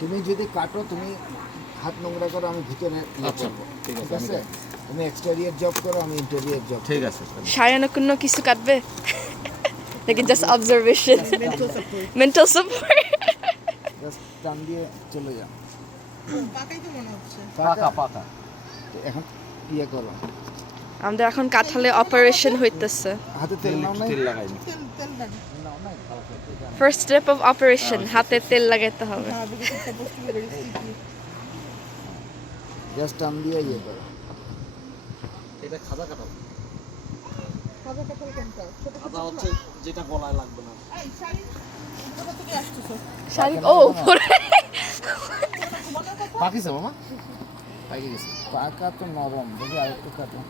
তুমি যদি কাটো তুমি হাত নোংরা করো, আমি ভিতরে আচ্ছা, ঠিক আছে। তুমি এক্সটেরিয়র জব করো, আমি ইন্টেরিয়র জব। ঠিক আছে। সায়ন কোনো কিছু কাটবে নাকি just observation? Mental support. Just টান দিয়ে চলে যাও। পাকাই তো মনে হচ্ছে। পাকা। তো এখন ইয়ে করো, আমাদের এখন কাঁঠালে অপারেশন হইতেছে। হাতে তেল নাও না, তেল লাগাই তেল দেন। নাও না, ফার্স্ট স্টেপ অফ অপারেশন, হাতে তেল লাগাইতে হবে। হ্যাঁ because it's suppose two be very sticky. Just টান দিয়ে ইয়ে করো। এটা খাজা কাটা। খাজা কাঁঠাল কোনটা? ছোট ছোট খাজা হচ্ছে যেটা গলায় লাগবে না। এই শাড়ি কোথা থেকে আসতেছো? শাড়ি ও উপরে। পাকিছে মামা? পাইকে গেছে। পাকা তো নরম, দেখি আরেকটু কাটো।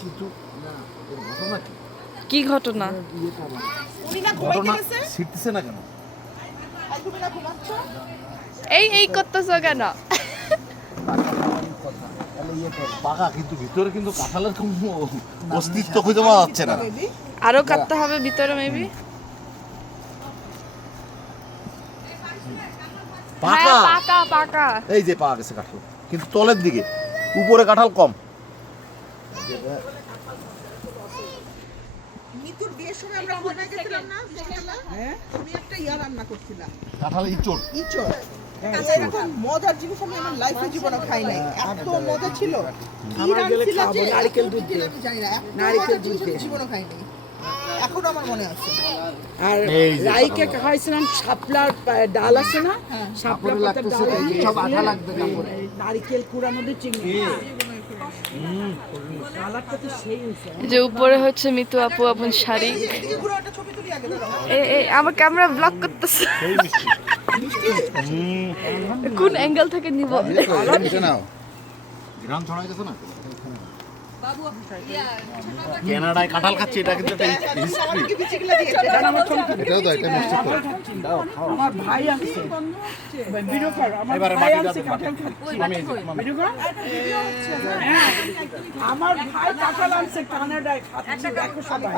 কিন্তু না, এর ঘটনা কি? কি ঘটনা? ইয়ে করো, উনি না ঘুমাইতে ঘটনা গেছে? ছিটতেছে না কেন? আর তুমি না ঘুমাচ্ছ? এই করতেছো কেন? পাকা নরম কথা, তাহলে ইয়ে করো। পাকা কিন্তু ভিতরে কিন্তু কাঁঠালের কোনো অস্তিত্ব খুঁজে পাওয়া যাচ্ছে না। বেবি আরো কাটতে হবে ভিতরে মেবি। পাকা। পাকা পাকা। এই যে পাওয়া গেছে কাঁঠাল, কিন্তু তলের দিকে, উপরে কাঁঠাল কম। মিতুর বিয়ের সময় আমরা ঘুমাই গেছিলাম না সকালে? হ্যাঁ তুমি একটা ইয়া রান্না করছিলা। কাঁঠাল ইঁচড়। ইচড়। কাঁচা এরকম মজার জিনিস আমি আমার লাইফে জীবনে খাই নাই। এত মজা ছিল। কি রান্না যে নারকেল দুধ দিয়ে আমি জানি না। নারকেল দুধ দিয়ে জীবনে খাই নাই। এখনো আমার মনে আছে। আর রাইকে খাইছিলাম শাপলার ডাল আছে না, শাপলার পাতার ডাল দিয়ে সব আঠা লাগবে কাপড়ে। নারকেল কুড়ানো দিয়ে চিংড়ি কালারটা তো সেই হয়েছে। যে উপরে হচ্ছে মিতু আপু আপন শাড়ি। এদিকে ঘুরে একটা ছবি তুলি আগে দাঁড়াও। এই আমার ক্যামেরা ব্লক করতেছে। কোন অ্যাঙ্গেল থেকে নিব? নাও গ্রাম ছড়াই গেছে না। কানাডায় কাঁঠাল খাচ্ছি, এটা কিন্তু একটা হিস্ট্রি। কি বিচিগুলা দিয়েছে? এটাও তো একটা মিষ্টি ফল। আমার ভাই আছে ভিডিও কর, আমার এবারে ভাই বাকি আছে যাবে, কাঁঠাল খাচ্ছে ভিডিও কর। হ্যাঁ, আমার ভাই কাঁঠাল আনছে কানাডায় খাচ্ছে, দেখো সবাই।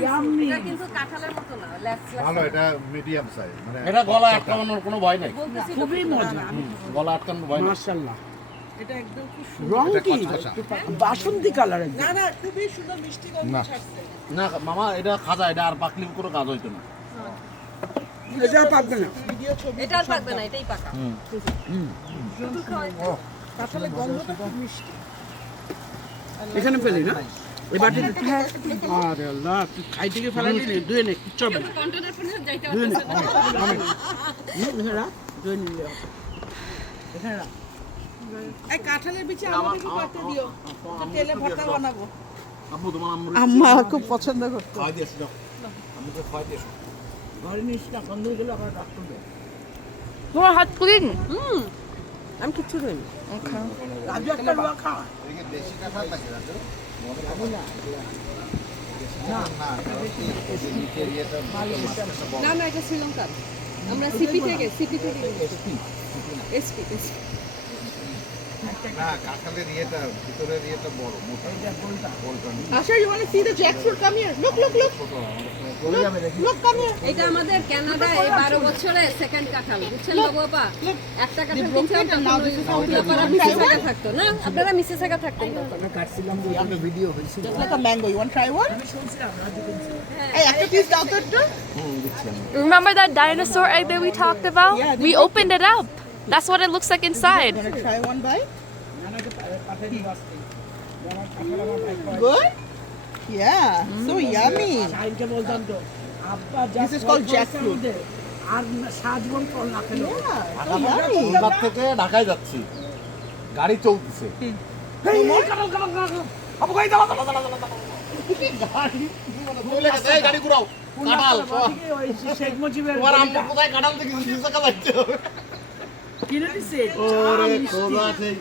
ইয়াম্মি। ভালো, এটা মিডিয়াম সাইজ, মানে এটা গলা আটকানোর কোনো ভয় নাই। খুবই মজা, গলা আটকানোর ভয় নাই। মাশাআল্লাহ। এটা একদম খুব রং কি বাসন্তী কালারের। না না খুবই সুন্দর মিষ্টি গন্ধ ছাড়ছে। না মামা, এটা খাজা, এটা আর পাকলে কোনো কাজ হইতো না। এটা পাবে না, ভিডিও ছবি এটা আর পাকবে না, এটাই পাকা। আসলে গন্ধটা খুব মিষ্টি। এখানে ফেলি না এই বাটিতে। আরে আল্লাহ, তুই খাইতে গিয়ে ফেলা দিলি, ধুয়ে নে, কিচ্ছু হবে না, কন্টেনার পর্যন্ত যাইতে ধুয়ে নে। পারতেছে এখানে রাখ, ধুয়ে নিলে হবে। এখানে রাখ। এই কাঁঠালের বিচি আমাকে পাতে দিও। তেলে ভর্তা বানাবো। আম্মু তোমার আম্মু আম্মা খুব পছন্দ করতো। খাওয়াই দিয়েছি, যাও আম্মুকে খাওয়াই দিয়েছো। ঘরে নিস না, বন্ধ হয়ে গেলে আবার রাখতে হবে। তোমার হাত ক্লিন? আমি কিচ্ছু দিইনি। রাজু একটা লোয়া খা। দেশি কাঁঠাল লাগে রাজু। না না, এটা শ্রীলঙ্কার। আমরা সিপি থেকে এসপি না, কাঁঠালের ইয়েটা ভিতরের ইয়েটা বড়, মোটা গোলটা নেই। আশা you want to see the jackfruit? Come here. Look. Look, come here. এটা আমাদের কানাডায় 12 বছরে সেকেন্ড কাঁঠাল, বুঝছেন বাবু আপা? একটা কাঁঠাল কিনছিলাম তখন ওই উল্লাপাড়া মিসেসাগা থাকতো না, আপনারা মিসেসাগা থাকতেন তখন। ভিডিও হয়েছিল। Just like a mango. You want to try one? Hey, একটা piece দাও তো একটু। Remember that dinosaur egg that we talked about? Yeah, We opened it up. That's what it looks like inside. You want to try one bite? Good? Yeah. So yummy. সাইনকে বলতাম তো, আব্বা This is called jackfruit. আর সাজবন ফল না খেলো। Yeah. So yummy. Kolkata থেকে ঢাকায় যাচ্ছি, গাড়ি চলতেছে। চলে গেছে, এই গাড়ি ঘুরাও, কাঁঠাল। ওই শেখ মুজিবের তোমার আম্মু কোথায় কাঁঠাল থেকে মিসেসাগা যাচ্ছে? কিনে দিছে। ওরে খোদা, সেই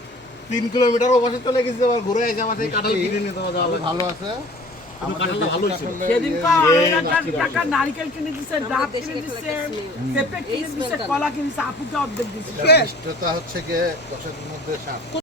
3 কিলোমিটার ওপাশে চলে গেছে, আবার ঘুরে এসে আমার সেই কাঁঠাল কিনে নিতে হবে। ভালো আছে। কিন্তু কাঁঠালটা ভালো হয়েছিল। সেদিন টাকা নারকেল কিনে দিছে, ডাব কিনে দিছে, পেঁপে কিনে দিছে, কলা কিনে দিছে, আপুকে অর্ধেক দিছে। মিষ্টতা হচ্ছে গিয়ে 10-এর মধ্যে 7।